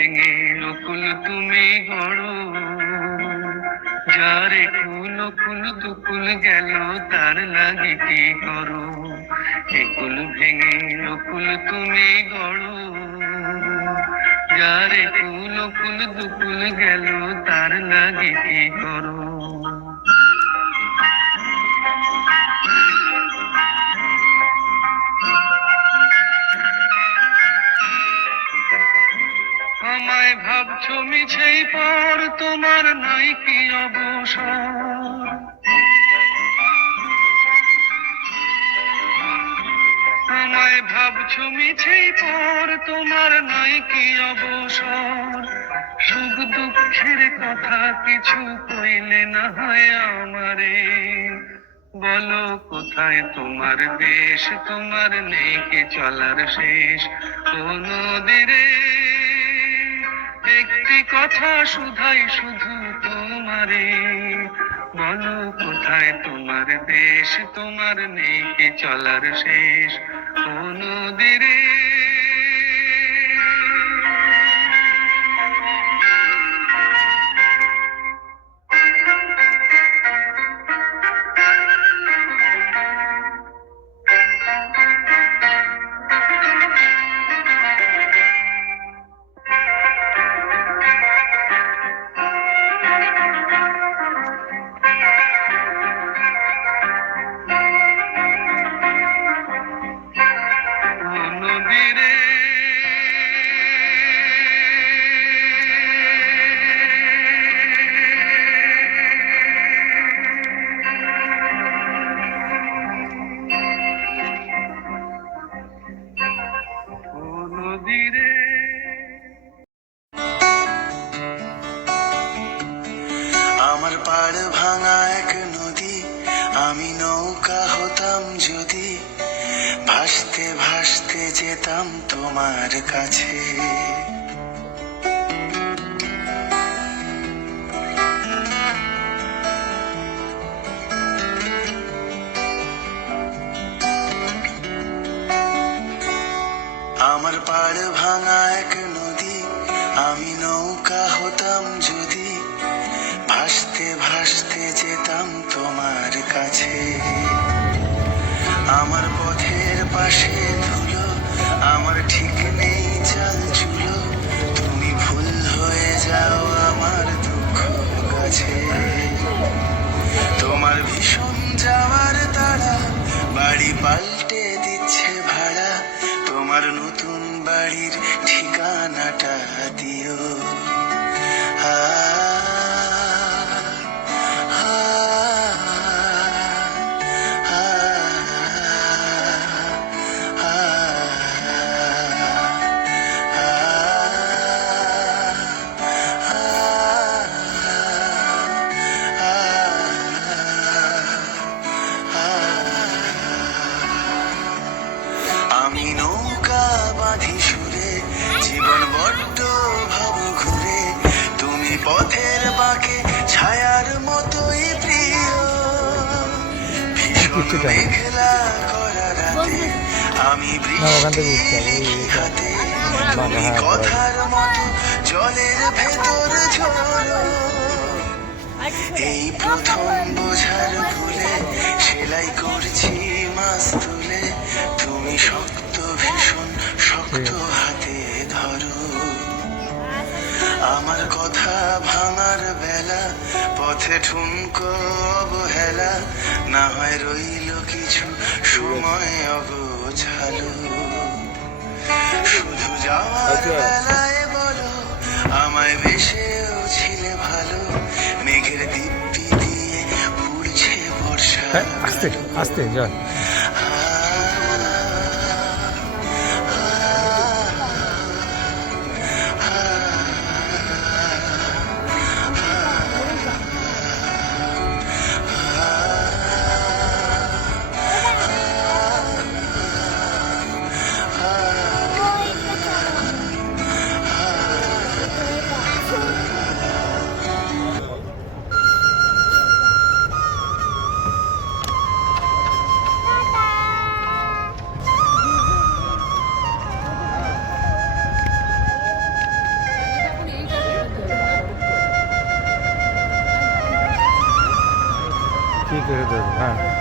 ভেঙে অকুল তুমি গড়ো, যারে কুল কুল দুকুল গেল তার লাগে কি করো। একুল ভেঙে অকুল তুমি গড়ো, যারে কুল কুল দুকুল গেল তার লাগে কি করো। আমায় ভাবছো মিছেই পর, তোমার নাই কি অবসর। আমায় ভাবছো মিছেই পর, তোমার নাই কি অবসর। সুখ দুঃখের কথা কিছু কইলে না হয় আমারে, বলো কোথায় তোমার দেশ, তোমার নেই কি চলার শেষ। ও নদীরে একটি কথা শুধাই শুধু তোমারে, বলো কোথায় তোমার দেশ, তোমার নেই কি চলার শেষ। ও নদীরে নদীরে ও নদীরে। আমার পাড় ভাঙা এক নদী, আমি নৌকা হতাম যদি, ভাসতে ভাসতে যেতাম তোমার কাছে। আমার পাড় ভাঙা এক নদী, আমি নৌকা হতাম যদি, ভাসতে ভাসতে যেতাম তোমার কাছে। আমার পথের পাশে ধুলো, আমার ঠিক নেই চাল চুলো, তুমি ভুল হয়ে যাও আমার দুঃখ গাছে। তোমার ভীষণ যাওয়ার তাড়া, বাড়ি পাল্টে দিচ্ছে ভাড়া, তোমার নতুন বাড়ির ঠিকানাটা দিও। আমি নৌকা বাঁধি সুরে, জীবন বড্ড ভাব ঘুরে, তুমি পথের বাঁকে ছায়ার মতোই প্রিয়। ভীষণ মেঘলা করা রাতে আমি বৃষ্টি লিখি হাতে, তুমি কথার মতো জলের ভেতর ঝরো। এই প্রথম বোঝার ভুলে সেলাই করছি মাছ তুলে, তুমি শক্ত ভীষণ শক্ত হাতে ধরো। আমার কথা ভাঙার বেলা, পথে ঠুনকো অবহেলা, না হয় রইল কিছু সময় অগোছালো। শুধু যাওয়ার বেলায় বলো, আমায় বেশেও ছিলে ভালো, মেঘের দিব্যি দিয়ে উড়ছে বর্ষা। আস্তে আস্তে যা। ছেড়ে দেবো, হ্যাঁ।